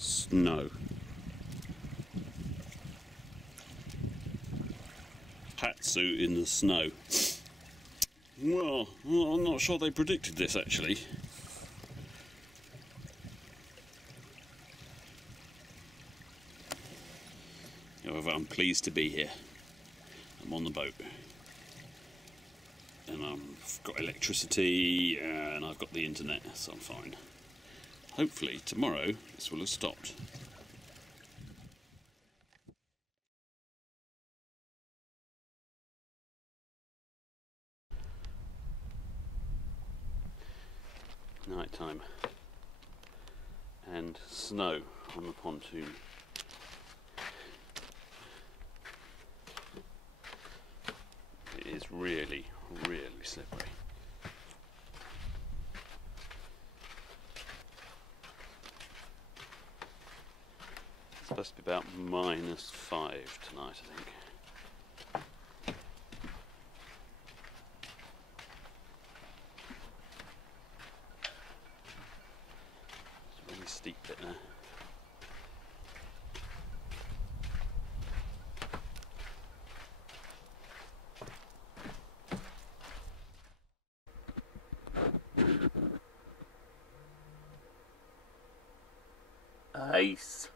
snow. Patsuit in the snow. Well, I'm not sure they predicted this actually. However, I'm pleased to be here. I'm on the boat. And I've got electricity and I've got the internet, so I'm fine. Hopefully tomorrow this will have stopped. Night time and snow on the pontoon. It is really, really slippery. It's supposed to be about -5 tonight, I think. It's a really steep bit there. Ice.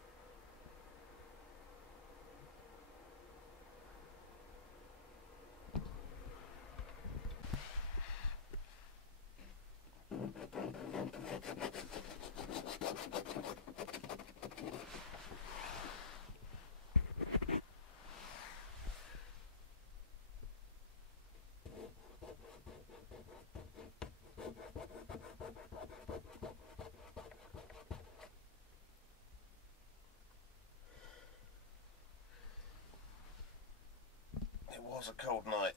It was a cold night.